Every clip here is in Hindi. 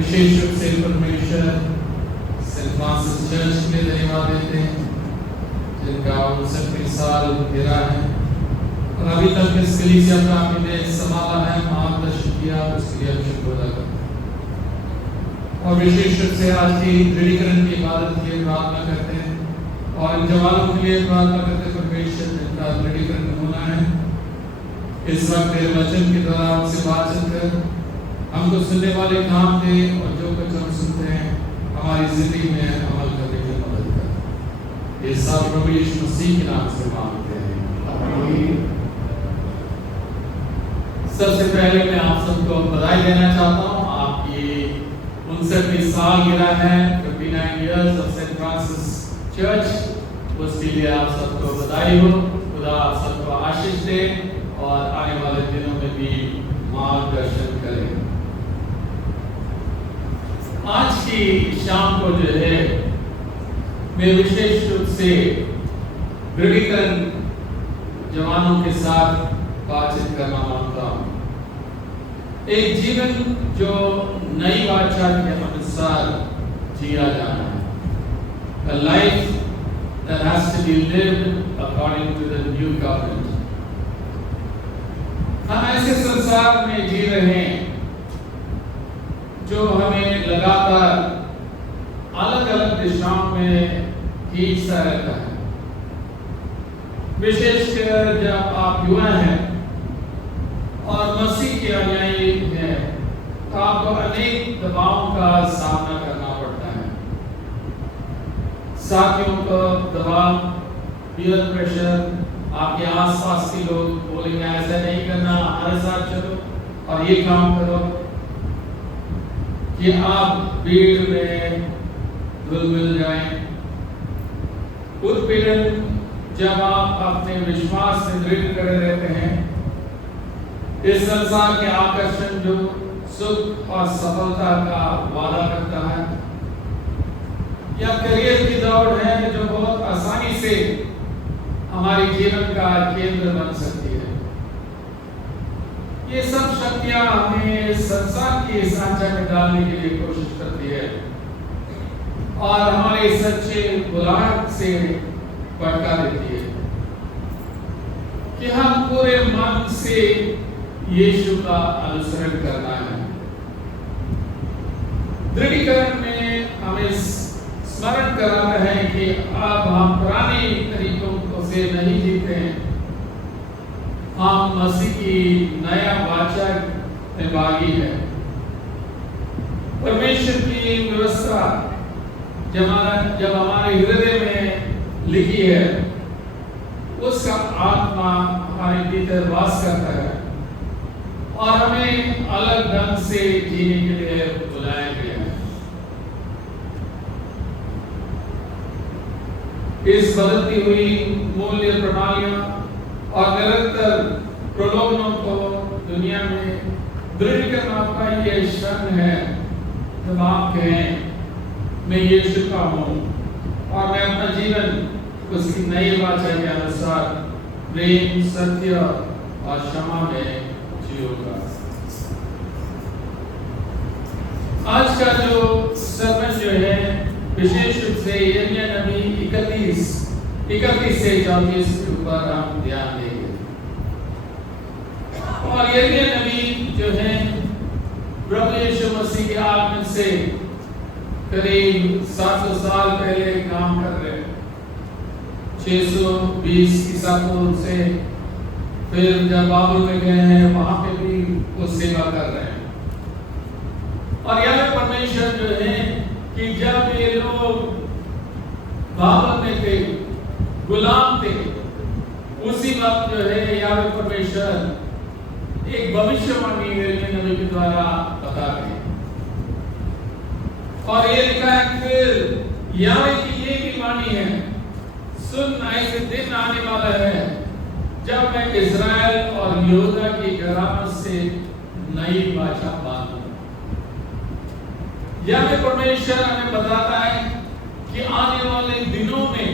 विशेष रूप से परमेश्वर सेंट फ्रांसिस चर्च के लिए धन्यवाद देते हैं जिनका 59 साल गिरा है और अभी तक इस कलीसिया प्रांगण में संभाला है, मार्गदर्शन किया, उसके लिए शुक्र अदा करते हैं। और विशेष रूप से आज की दृढ़ीकरण की इबादत के लिए प्रार्थना करते हैं और इन जवानों के लिए प्रार्थना करते हैं परमेश्वर जिनका दृढ़ीकरण होना है। इस वक्त तेरे वचन के द्वारा उनसे बातचीत कर हमको सुनने वाले काम दे और जो कुछ हम सुनते हैं हमारी जिंदगी में अमल करने की मदद कर। ये सब प्रभु यीशु मसीह के नाम से मांगते हैं। सबसे पहले मैं आप सबको बधाई देना चाहता हूँ। आपकी 59वीं सालगिरह है, 59 years of St. Francis Church। उसके लिए आप सबको बधाई हो। खुदा आप सबको आशीष दे और आने वाले दिनों में भी मार्गदर्शन करें। आज की शाम को जो है मैं विशेष रूप से दृढ़ीकरण जवानों के साथ बातचीत करना मांगता हूँ। एक जीवन जो नई वाचा के अनुसार जिया जाना है। A life that has to be lived according to the new covenant। हम ऐसे संसार में जी रहे हैं जो हमें लगातार अलग अलग दिशाओं में खींचता रहता है। विशेषकर जब आप युवा हैं और मसीह के अनुयायी हैं तो आपको अनेक दबावों का सामना करना पड़ता है। साथियों का दबाव, पीयर प्रेशर, आपके आसपास के लोग बोलेंगे ऐसा नहीं करना, हमारे साथ चलो और ये काम करो कि आप भीड़ में घुल मिल जाएं। उत्पीड़न जब आप अपने विश्वास से दृढ़ करे रहते हैं, इस संसार के आकर्षण जो सुख और सफलता का वादा करता है या करियर की दौड़ है जो बहुत आसानी से हमारे जीवन का केंद्र बन सकती है, ये सब शक्तियां हमें संसार के सांचे में डालने के लिए कोशिश करती है और हमारे सच्चे बुलाहट से भटका देती है कि हम पूरे मन से यीशु का अनुसरण करना है। दृढ़ीकरण में हमें स्मरण कराना है कि अब हम पुराने तरीकों से नहीं जीते हैं, हम मसीह की नया वाचा में भागी है। परमेश्वर की व्यवस्था जब हमारे हृदय में लिखी है, उसका आत्मा हमारे भीतर वास करता है और हमें अलग ढंग से जीने के लिए बुलाया गया है। इस बदलती हुई मूल्य प्रणालियों और निरंतर प्रलोभनों को दुनिया में दृढ़ीकरण का ये क्षण है जब आप कहें मैं यीशु का हूँ और मैं अपना जीवन उसकी नई वाचा के अनुसार प्रेम, सत्य और क्षमा में जीऊंगा। आज का जो सर्मन जो है विशेष रूप से यिर्मयाह नबी 31 से 34 के ऊपर हम ध्यान देंगे। और यिर्मयाह नबी जो है प्रभु यीशु मसीह के आगमन से करीब 700 साल पहले काम कर रहे हैं। 620 ईसा पूर्व से फिर जब बाबुल में गए हैं वहां पे भी वो सेवा कर रहे हैं। और यह परमेश्वर जो है कि जब ये लोग बाबुल में थे, गुलाम थे, उसी वक्त जो है यह परमेश्वर एक भविष्यवाणी यिर्मयाह नबी के द्वारा बता रहे हैं। और ये लिखा है फिर यावे की ये भी वाणी है, सुन ऐसे दिन आने वाला है जब मैं इज़राइल और यहूदा की घरानों से नई वाचा बांधूंगा। यावे परमेश्वर हमें बताता है कि आने वाले दिनों में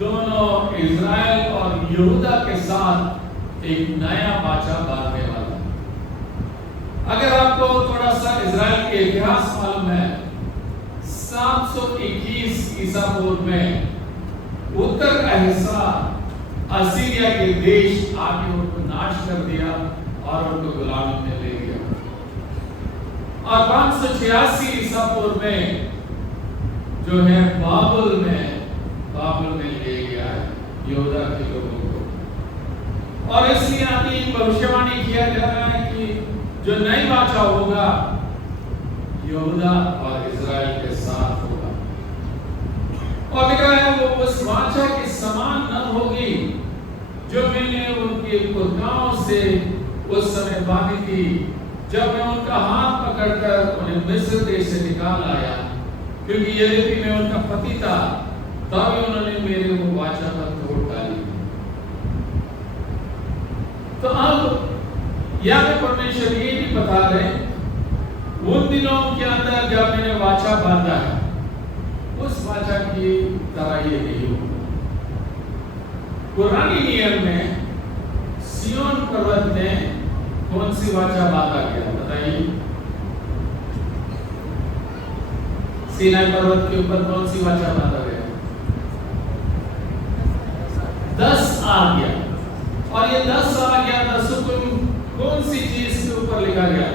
दोनों इज़राइल और यहूदा के साथ एक नया वाचा बांधने वाला है। अगर आपको थोड़ा सा इजराइल के इतिहास मालूम है। 721 ईसा पूर्व में उत्तर का हिस्सा असीरिया के देश आके उनको नाश कर दिया और उनको गुलामी में ले गया। और 586 ईसा पूर्व में जो है बाबुल में ले गया है यहूदा के लोगों को। और इसलिए अभी भविष्यवाणी किया जा रहा है कि जो नई वाचा होगा यहूदा और इजराइल के साथ होगा। और लिखा है वो उस वाचा के समान न होगी जो मैंने उनके पुरखाओं से उस समय बांधी थी, जब मैं उनका हाथ पकड़कर उन्हें मिस्र देश से निकाल आया, क्योंकि यद्यपि मैं उनका पति था तब उन्होंने मेरे वो वाचा पर तोड़ डाली। तो अब यहाँ पे परमेश्वर ये भी बता रहे उन दिनों के अंदर जब मैंने वाचा बांधा है उस वाचा की तरह ये नहीं होगा। पुराने नियम में सिय्योन पर्वत में कौन सी वाचा बांधा गया बताइए? सीनाई पर्वत के ऊपर कौन सी वाचा बांधा गया? 10 आज्ञा। और ये 10 आज्ञा 10 हुक्म कौन सी चीज के ऊपर लिखा गया?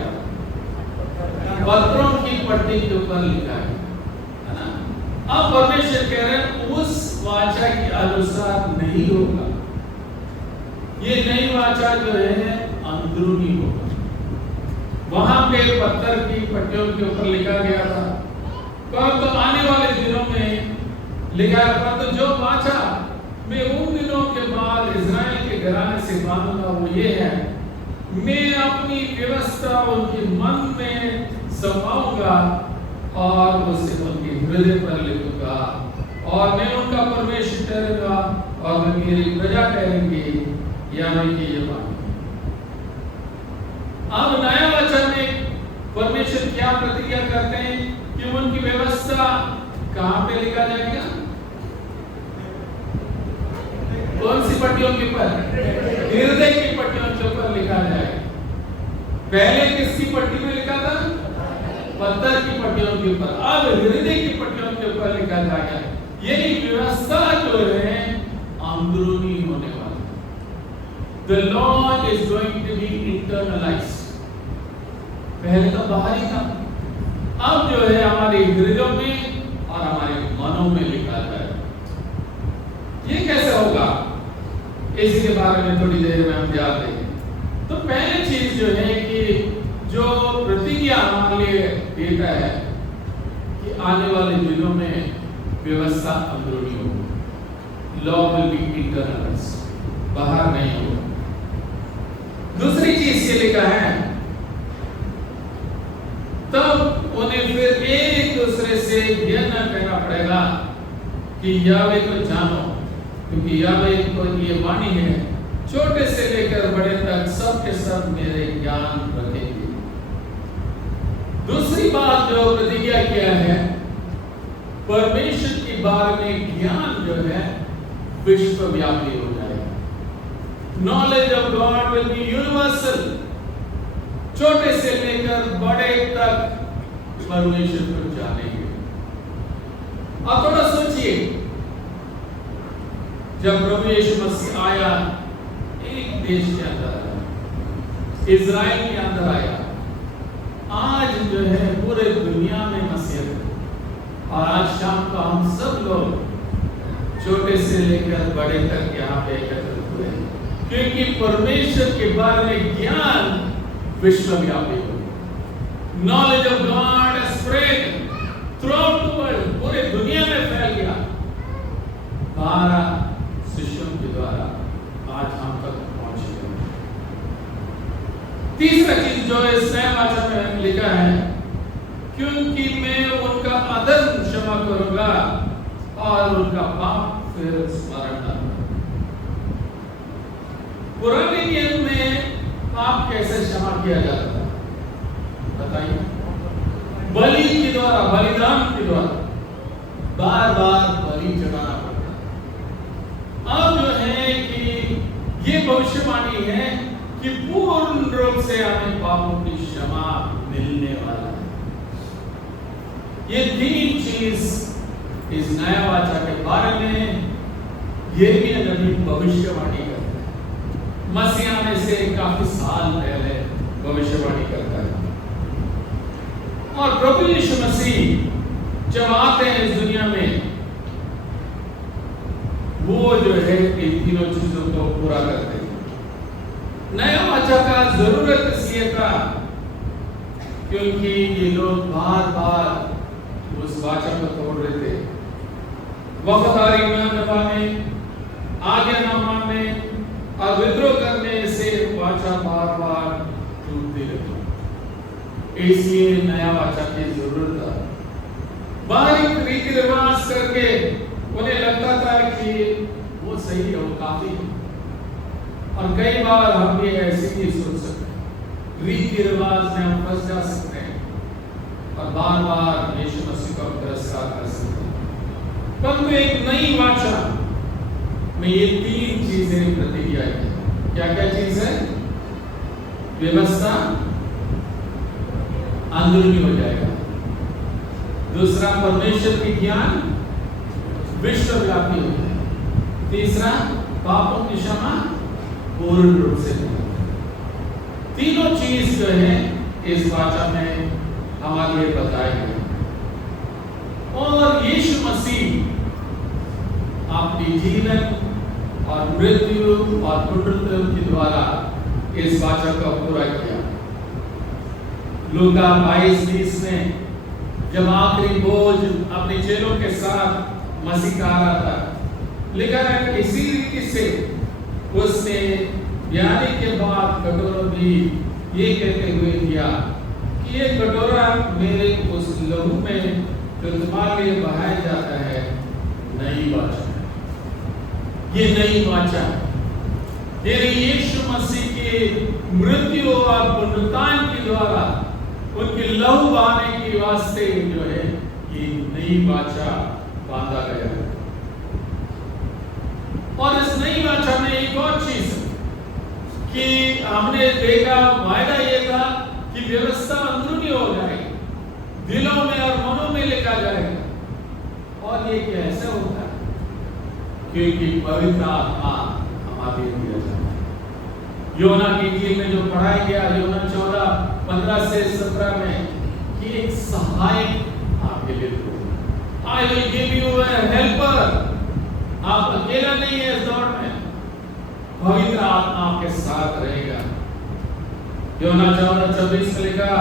पत्रों की पट्टी के ऊपर लिखा है ना? अब परमेश्वर कह रहे हैं उस वाचा के अनुसार नहीं होगा। ये नई वाचा जो है अंदरूनी होगा। वहां पे पत्थर की पट्टियों के ऊपर लिखा गया था, परंतु आने वाले दिनों में लिखा है परंतु जो वाचा मैं उन दिनों के बाद इजराइल के घराने से बांधूंगा वो ये है, मैं अपनी व्यवस्था उनके मन में समाऊंगा और उसे उनके हृदय पर लिखूंगा और मैं उनका परमेश्वर ठहरूंगा और वे मेरी प्रजा ठहरेंगे। यानी कि ये बात अब नया वचन में परमेश्वर क्या प्रतिज्ञा करते हैं कि उनकी व्यवस्था कहां पे लिखा जाएगा? कौन सी पट्टियों के ऊपर? हृदय की पट्टियों के ऊपर लिखा जाएगा। पहले किसकी पट्टी में लिखा था? पत्थर की पट्टियों के ऊपर। अब हृदय की पट्टियों के ऊपर लिखा जाएगा। यही व्यवस्था जो है अंदरूनी होने वाली। The law is going to be internalized. पहले तो बाहरी था, अब जो है हमारे हृदयों में और हमारे मनों में लिखा जाए। ये कैसे होगा इसी के बारे में थोड़ी देर में हम ध्यान देंगे। तो पहली चीज जो है कि जो प्रतिज्ञा हमारे लिए देता है कि आने वाले दिनों में व्यवस्था अंदरूनी होगी। लॉ विल बी इंटरनलाइज्ड, बाहर नहीं होगा। दूसरी चीज ये लिखा है तब उन्हें फिर एक दूसरे से यह न कहना पड़ेगा कि यावे को जानो, क्योंकि यावे को ये वाणी है छोटे से लेकर बड़े तक सब के सब मेरे ज्ञान रखेंगे। दूसरी बात जो प्रतिज्ञा किया है परमेश्वर के बारे में ज्ञान जो है विश्वव्यापी हो जाएगा। Knowledge of God will be universal. छोटे से लेकर बड़े तक परमेश्वर को जानेंगे। अब थोड़ा सोचिए, जब प्रभु यीशु मसीह आया एक देश के अंदर आया, इजराइल के अंदर आया, आज जो है पूरे दुनिया में मसीह है। और आज शाम को हम सब लोग छोटे से लेकर बड़े तक यहाँ पे एकत्रित हुए हैं, क्योंकि परमेश्वर के बारे में ज्ञान विश्वव्यापी हो। Knowledge of God spread throughout the world, पूरे दुनिया में फैल गया 12 शिष्यों के द्वारा आज हम तक पहुंच गए। तीसरा चीज जो इस नए वचन में लिखा है, क्योंकि मैं उनका अधर्म क्षमा करूंगा और उनका पाप फिर स्मरण न करूंगा। पुराने नियम में पाप कैसे क्षमा किया जाता था बताइए? बलि के द्वारा, बलिदान के द्वारा बार बार बलि चढ़ाना पड़ता। अब जो है कि ये भविष्यवाणी है कि पूर्ण रूप से हमें पापों की क्षमा मिलने वाला है। ये तीन चीज इस नया वाचा के बारे में यिर्मयाह नबी भविष्यवाणी करता है। मसीह आने से काफी साल पहले भविष्यवाणी करता है। और प्रभु यीशु मसीह जब आते हैं इस दुनिया में, वो जो है इन तीनों चीजों को पूरा करते हैं। नया वाचा का जरूरत इसलिए था क्योंकि ये लोग बार बार उस वाचा को तोड़ रहे थे। वफादारी न निभाने, आज्ञा न मानने और विद्रोह करने से वाचा बार बार टूटती रही। इसलिए नया वाचा की जरूरत था। बाहरी रीति रिवाज करके उन्हें लगता था कि वो सही है, वो काफी है। और कई बार हम भी ऐसे ही सोच सकते हैं, रीति रिवाज में हम फंस जा सकते हैं और बार बार यीशु मसीह को तिरस्कार कर सकते हैं। परंतु एक नई वाचा में ये तीन चीजें प्रतिज्ञा है। क्या क्या चीज है? व्यवस्था अंदरूनी हो जाएगा। दूसरा, परमेश्वर की ज्ञान विश्वव्यापी हो जाएगा। तीसरा, पापों की क्षमा पूर्ण रूप से। तीनों चीज जो है इस वाचा में हमारे लिए बताए गए। और यीशु मसीह अपनी जीवन और मृत्यु और पुनरुत्थान के द्वारा इस वाचा को पूरा किया। लूका 22:20 में जब आखिरी बोझ अपने चेलों के साथ मसीह का आ रहा था, लिखा है इसी रीति से उसने ब्याने के बाद कटोरा भी ये कहते हुए दिया कि ये कटोरा मेरे उस लहू में जो तुम्हारे लिए बहाया जाता है नई वाचा है। ये नई वाचा है। यीशु मसीह की मृत्यु और पुनरुत्थान के द्वारा उनके लहू बहाने के वास्ते जो है ये नई वाचा बांधा गया है। और इस नई वाचा में एक और चीज कि हमने देखा, वायदा ये था कि व्यवस्था अंदरूनी हो जाएगी, दिलों में और मनों में लिखा जाएगा। और ये कैसे होता है? क्योंकि पवित्र आत्मा हमारे दिया जाता है। योना की इंजील में जो पढ़ाया गया, योना 14:15 से 17 में, कि एक सहायक आपके लिए होगा। I will give you a helper। आप अकेला नहीं है इस दौड़ में, पवित्र आत्मा आपके साथ रहेगा। योना 14:24 में लिखा,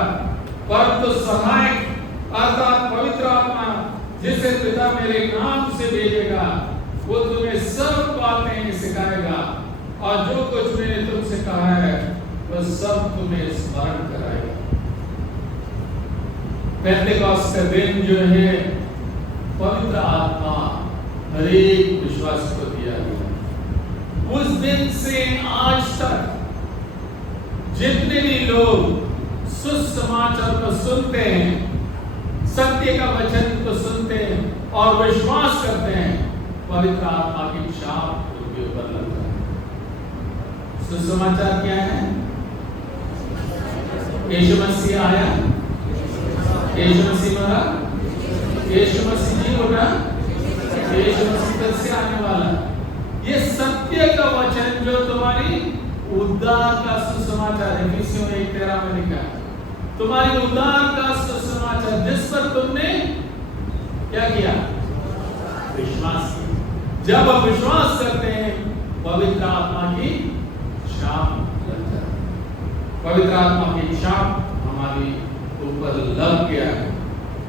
परंतु सहायक अर्थात पवित्र आत्मा जिसे पिता मेरे नाम से भेजेगा, वो तुम्हें सब बातें सिखाएगा और जो कुछ मैंने तुमसे कहा है वह सब तुम्हें स्मरण कराएगा। पेंटेकोस्ट का दिन जो है पवित्र आत्मा हर एक विश्वास को दिया गया। उस दिन से आज तक जितने भी लोग सुसमाचार को सुनते हैं, सत्य का वचन को सुनते हैं और विश्वास करते हैं, पवित्र आत्मा की छाप उनके ऊपर लगता है। सुसमाचार क्या है? यीशु मसीह आया, यीशु मसीह मरा, यीशु मसीह जी उठा, यीशु मसीह फिर से आने वाला। ये सत्य का वचन जो तुम्हारी उद्धार का सुसमाचार है। इफिसियों 1:13 में लिखा है, तुम्हारी उद्धार का सुसमाचार जिस पर तुमने क्या किया? विश्वास किया। जब हम विश्वास करते हैं, पवित्र आत्मा की छाप लगता है। पवित्र आत्मा की छाप हमारी ऊपर लग गया है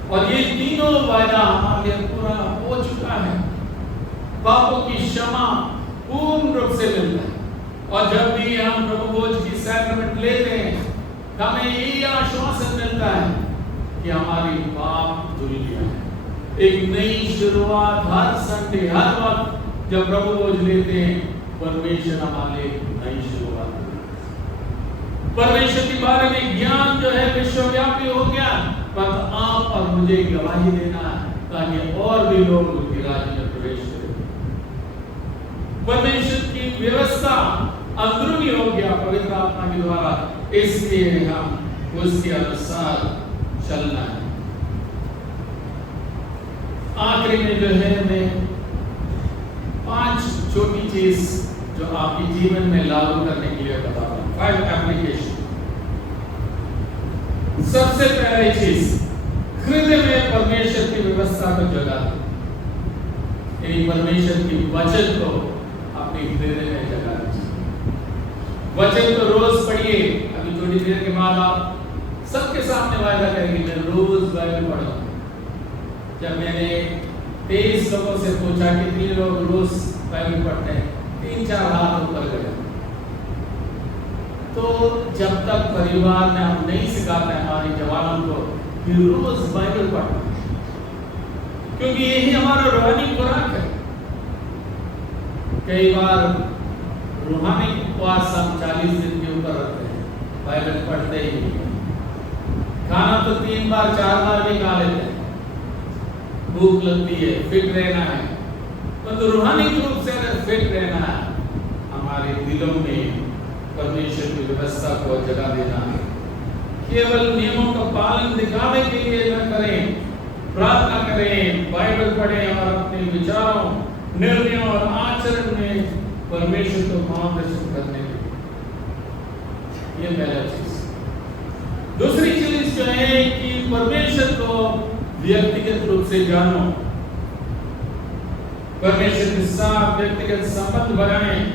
और ये तीनों वायदा हमारे लिए पूरा हो चुका है। पापों की क्षमा पूर्ण रूप से मिलता है। और जब भी हम प्रभु भोज की सैक्रामेंट लेते हैं, हमें यही आश्वासन मिलता है कि हमारी पाप धुल गया है। एक नई शुरुआत हर संडे, हर वक्त जब प्रभु भोज लेते हैं, परमेश्वर हमारे लिए नई शुरुआत है। परमेश्वर के बारे में ज्ञान जो है विश्वव्यापी हो गया, पर आप और मुझे गवाही देना ताकि और भी लोग उनके राज्य में प्रवेश करें। परमेश्वर की व्यवस्था अंदरूनी हो गया पवित्र आत्मा के द्वारा, इसलिए हम उसके अनुसार चलना है। आखिरी में जो है मैं 5 छोटी चीज जो आपके जीवन में लागू करने के लिए बता रहा हूँ। 5 एप्लीकेशन। सबसे पहली चीज, हृदय में परमेश्वर की व्यवस्था को जगा दो। परमेश्वर की वचन को अपने हृदय में जगा दीजिए। वचन को रोज पढ़िए। अभी थोड़ी देर के बाद आप सबके सामने वायदा करेंगे मैं रोज बाइबल पढ़ूंगा। जब मैंने 23 लोगों से पूछा कितने लोग रोज बाइबल पढ़ते हैं, 3-4 हाथ ऊपर गए। तो जब तक परिवार में हम नहीं सिखाते हमारे जवानों को कि रोज बाइबल पढ़ना, क्योंकि यही हमारा रूहानी खुराक है। कई बार रूहानी उपवास हम 40 दिन के ऊपर रखते हैं, बाइबल पढ़ते ही नहीं। खाना तो 3 बार 4 बार भी खा लेते हैं, भूख लगती है, फिट रहना है। तो रूहानी रूप से अगर फिट रहना है, हमारे दिलों में परमेश्वर की व्यवस्था को जगा देना है। केवल नियमों का पालन दिखावे के लिए न करें, प्रार्थना करें, बाइबल पढ़ें और अपने विचारों, निर्णयों और आचरण में परमेश्वर को मार्गदर्शन करने के लिए। ये पहला चीज। दूसरी चीज जो है कि परमेश्वर को व्यक्तिगत रूप से जानो। परमेश्वर के साथ व्यक्तिगत संबंध बनाएं।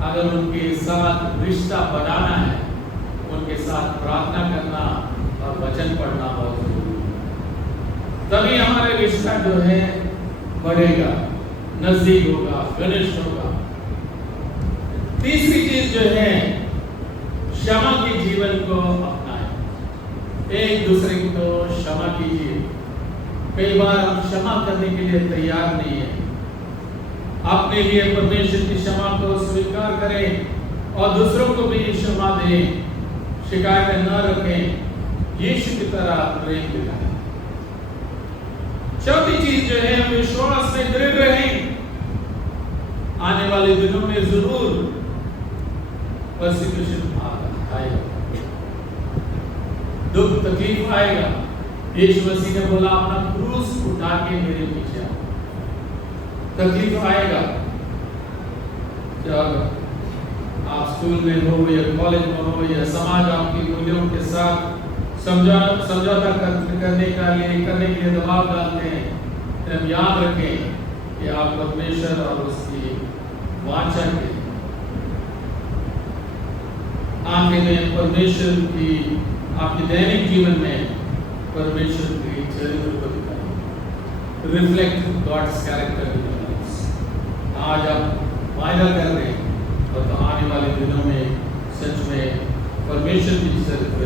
अगर उनके साथ रिश्ता बनाना है, उनके साथ प्रार्थना करना और वचन पढ़ना बहुत जरूरी है। तभी हमारे रिश्ता जो है बढ़ेगा, नजदीक होगा, घनिष्ठ होगा। तीसरी चीज जो है, क्षमा के जीवन को अपनाएं। एक दूसरे को क्षमा कीजिए। कई बार हम क्षमा करने के लिए तैयार नहीं है। अपने लिए परमेश्वर की क्षमा को स्वीकार करें और दूसरों को भी क्षमा दें। शिकायतें न रखें, यीशु की तरह प्रेम दिखाएं। चौथी चीज जो है, विश्वास में दृढ़ रहें। आने वाले दिनों में जरूर परसिक्यूशन आएगा, दुख तकलीफ आएगा। यीशु मसीह ने बोला अपना क्रूस उठा के मेरे पीछे आओ। तकलीफ आएगा। जब आप स्कूल में हो या कॉलेज में हो या समाज आपकी मूल्यों के साथ समझौता करने के लिए दबाव डालते हैं, तो हम याद रखें कि आप परमेश्वर और उसकी वाचा के आगे में परमेश्वर की आपके दैनिक जीवन में परमेश्वर की चरित्र को दिखाएं। Reflect God's character in your life. आज आप वायदा कर रहे हैं और तो आने वाले दिनों में सच में परमेश्वर की चरित्र